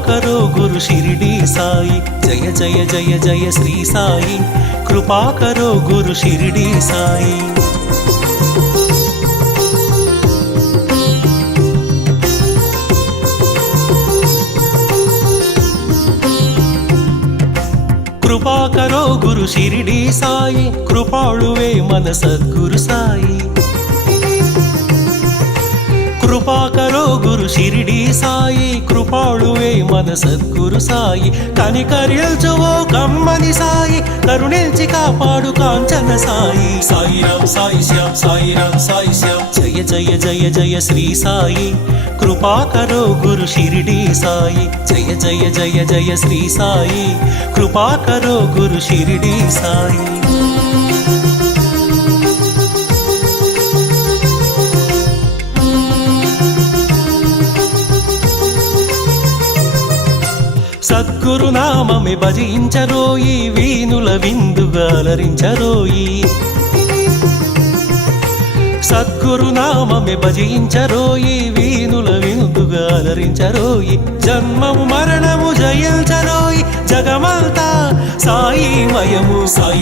కృపాకరో గురు షిరిడి సాయి జయ జయ జయ జయ శ్రీ సాయి కృపాకరో గురు షిరిడి సాయి కృపాకరో గురు షిరిడి సాయి కృపాళువే మన సద్గురు సాయి కృపాకరో గురు షిరిడి సాయి కృపాళువే మన సద్గురు సాయి కనికరించువో కమ్మని సాయి కరుణించి కాపాడు కాంచన సాయి సాయిరాం సాయి శ్యాం సాయిరాం సాయి శ్యాం జయ జయ జయ జయ శ్రీ సాయి కృపాకరో గురు షిరిడి సాయి జయ జయ జయ జయ శ్రీ సాయి కృపాకరో గురు షిరిడి సాయి సద్గురు నామమే భజించరోయి వీనుల విందుగా అలరించరోయి సద్గురు నామమే భజించరోయి వీనుల విందుగా అలరించరోయి జన్మము మరణము జయించరోయి జగమంతా సాయి మయము సాయి